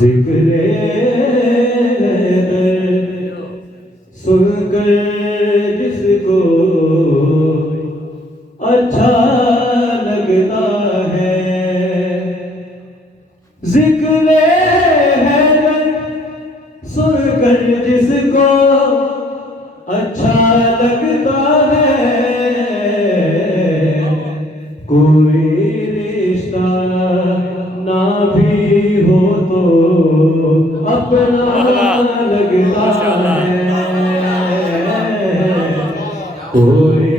ذکر سن کر جس کو اچھا لگتا ہے، ذکر سن کر جس کو اچھا لگتا ہے، کوئی رشتہ نہ بھی ہو تو اپنا لگتا ہے، کوئی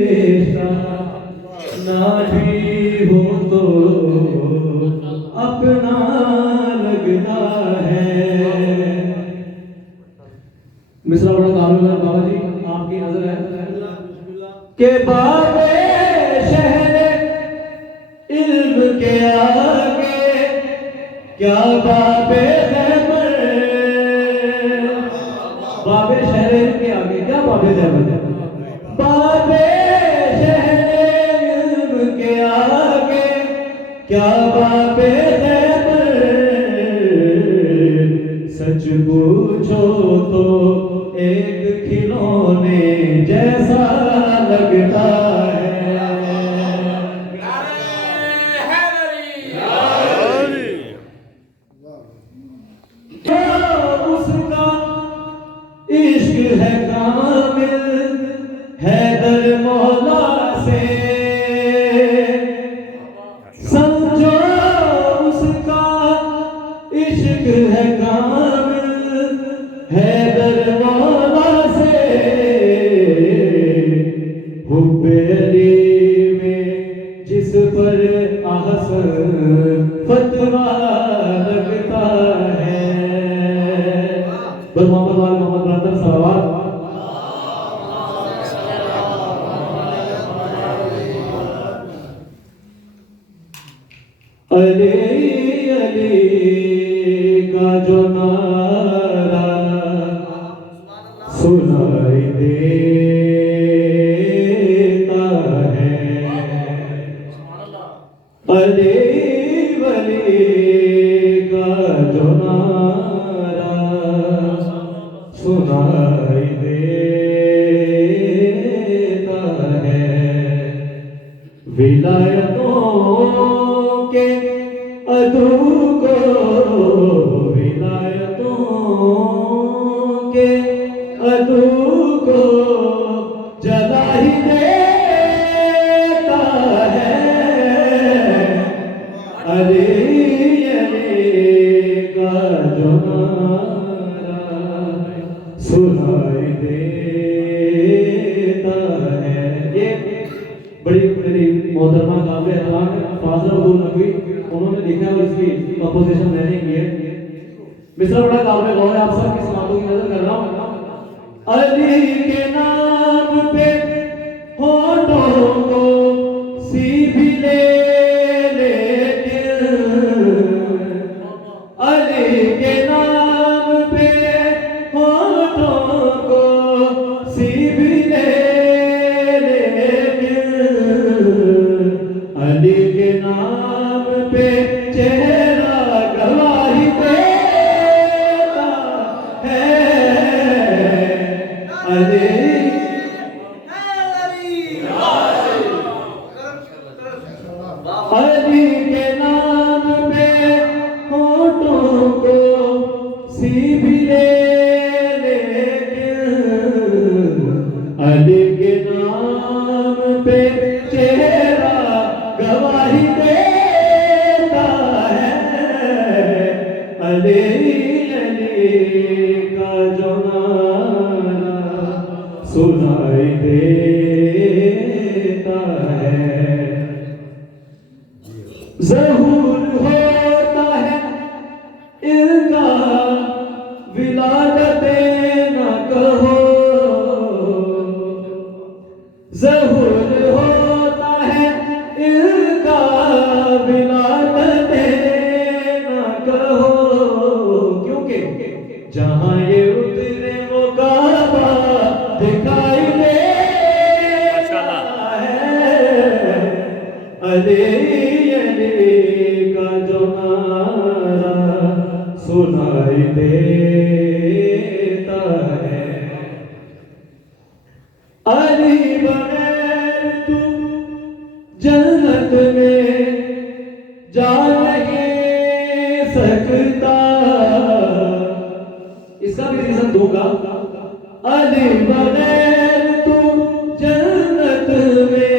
رشتہ نہ بھی ہو تو اپنا لگتا ہے۔ مصرع بڑا قابل ہے بابا جی، آپ کی نظر ہے کہ باب شہر علم کے آگے کیا باب خیبر، باب شہر علم کے آگے کیا باب خیبر، باب شہر علم کے آگے کیا باب خیبر، سچ پوچھو تو ایک کھلونے جیسا لگتا ہے، اس کا عشق ہے کامل حیدر مولا سے، سمجھو اس کا عشق ہے کامل حیدر مولا سے، حب علی میں جس پر احسن فتویٰ لگتا ہے، بس محمد وال محمد برادر صلوات۔ علی علی کا جو نعرہ سنائی دیتا ہے، علی ولی کا جو نعرہ سنائی دیتا ہے، ولایتوں کے عدو کو ولایتوں کے عدو کو جلا ہی دیتا ہے، علی علی کا جو نعرہ سنائی دیتا ہے۔ یہ بڑی بڑی محترمہ قابل احترام فاضلہ عبدال نقوی انہوں نے لکھا ہے اور اس کی کمپوزیشن میں نے کی ہے۔ مصرع بڑا قابل غور ہے، آپ سب کی سماعتوں کی نظر کر رہا ہوں۔ علی کے نام پہ ہونٹوں کو سیب لے لیکن، علی کے نام پہ ہونٹوں کو سیب لے لیکن، علی کے نام پہ چہرہ گواہی دیتا ہے، علی علی کے نام پہ ہونٹوں کو سیب لے لیکن، علی کے نام پہ چہرہ گواہی دیتا ہے، دیتا ہے علی بغیر تو جنت میں جا نہیں سکتا. اس کا بھی ریزن دوں گا. علی بغیر تو جنت میں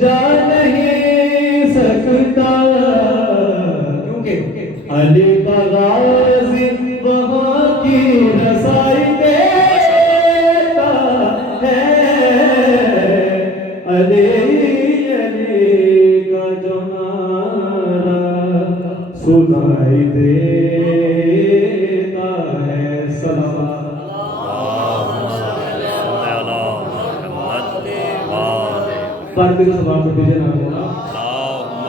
جا نہیں سکتا کیونکہ علی کا غازی وہاں کی رسائی دیتا ہے. علی علی کا جو نعرہ سنائی دیتا ہے. سلام پڑھ کے سلام کو دیجیے نا مولا. اللهم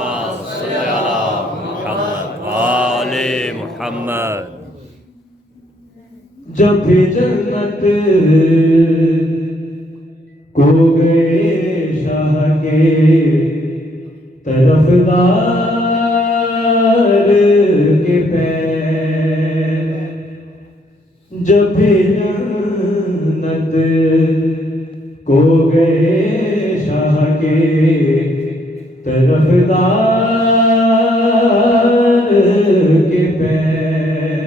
صل على محمد وآل محمد. جب بھی جنت کو گئے شاہ کے طرفدار کے پیر, جب بھی جنت کو گئے شاہ کے طرفدار کے پیر,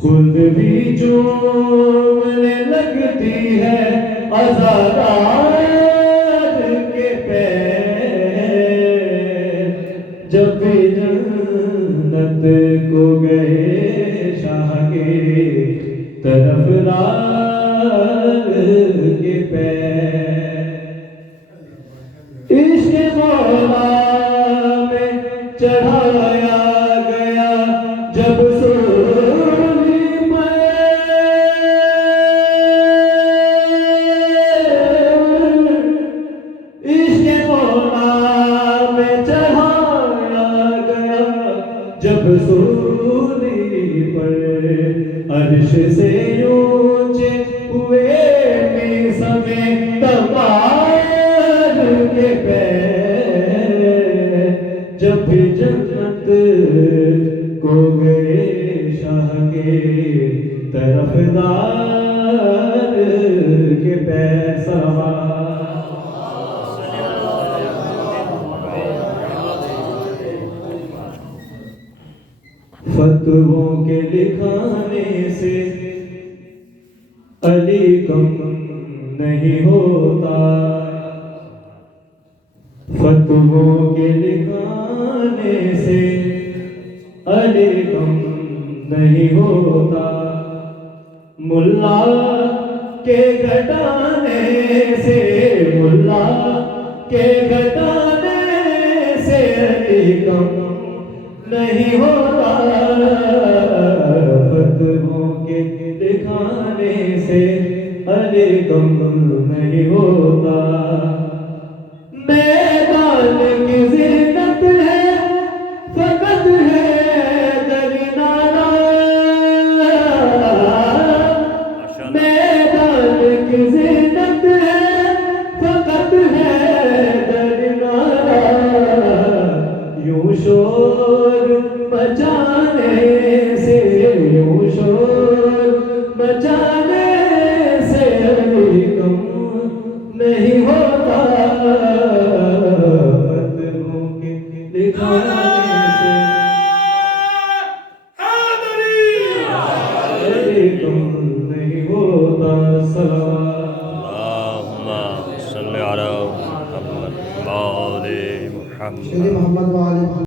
خود بھی چومنے لگتی ہے عزادار کے پیر. جب بھی جنت کو گئے شاہ کے طرفدار کے پیر, عشق مولا میں چڑھایا گیا جب سولی پر, عشق مولا میں چڑھایا گیا جب سولی پر, عرش سے اونچے ہوئے میسمے تمار کے پیر. جب بھی جنت کو گئے شاہ کے طرفدار کے پیر. فتووں کے لکھانے سے علی کم نہیں ہوتا, فتووں کے لکھانے سے علی کم نہیں ہوتا. ملا کے گھٹانے سے, ملا کے گھٹانے سے علی کم نہیں ہوتا. فتووں کے دکھانے سے علی کم نہیں ہوتا. میدان کی زینت ہے فقط ہے درنالا, میدان کی زینت ہے فقط ہے درنالا. یوں شور مچانے سے, یوں شور مچانے سے علی کم نہیں ہوتا. فتووں کے دکھانے سے علی کم نہیں ہوتا. اللهم صل على محمد وآل محمد. محمد وآل محمد.